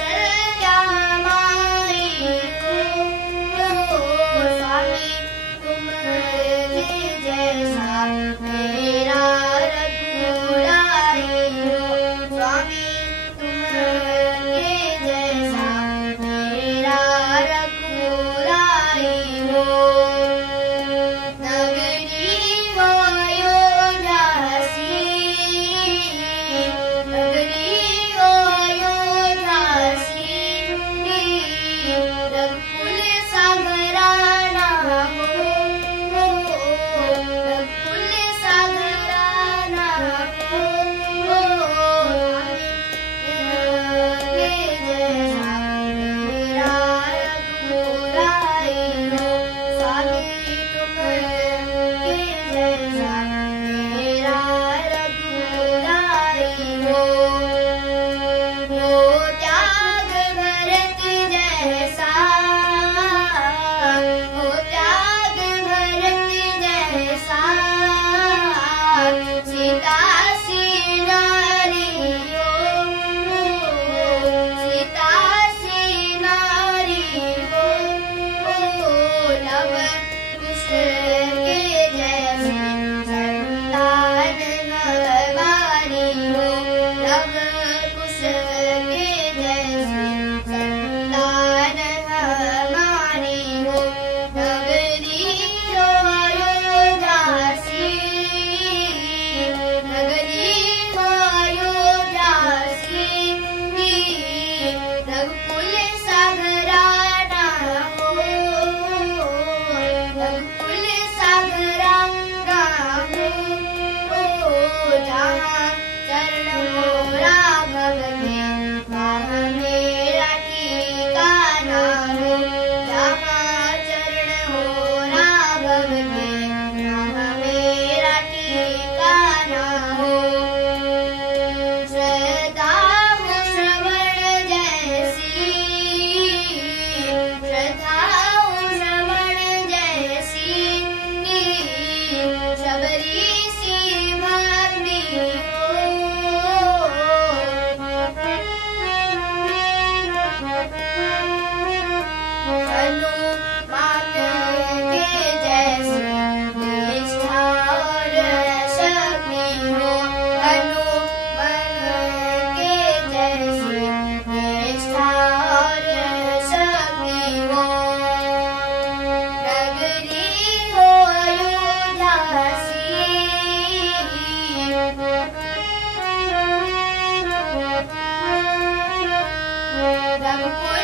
कौसल्या माई हो स्वामी तुम्हारे जैसा मेरा रघुराई हो स्वामी तुम्हारे जैसा मेरा रघुराई हो नगरी अयोध्यासी नगरी अयोध्यासी रघुकुल सागराना हो रघुकुल सागराना हो जैसा मेरा रघुराई हो स्वामी तुम्हारे जैसा मेरा रघुराई हो त्याग भरत जैसा हो त्याग भरत जैसा सीता सी नारी हो सीता सी नारी हो लव कुश के जैसे संतान भवानी हो लव कुश के जैसे संतान हमारी हो नगरी अयोध्यासी नगरी अयोध्यासी रघुकुल सागराना हो रघुकुल सागराना हो जहाँ चरण हो राघव के वहाँ मेरा ठिकाना हो जहाँ चरण हो राघव के वहाँ मेरा ठिकाना हो श्रद्धा हो श्रवण जैसी श्रद्धा हो श्रवण जैसी शबरी सी भक्ति हो हनुमान के जैसे निष्ठा और शक्ति हो हनुमान के जैसे निष्ठा और शक्ति हो नगरी हो अयोध्यासी रघुकुल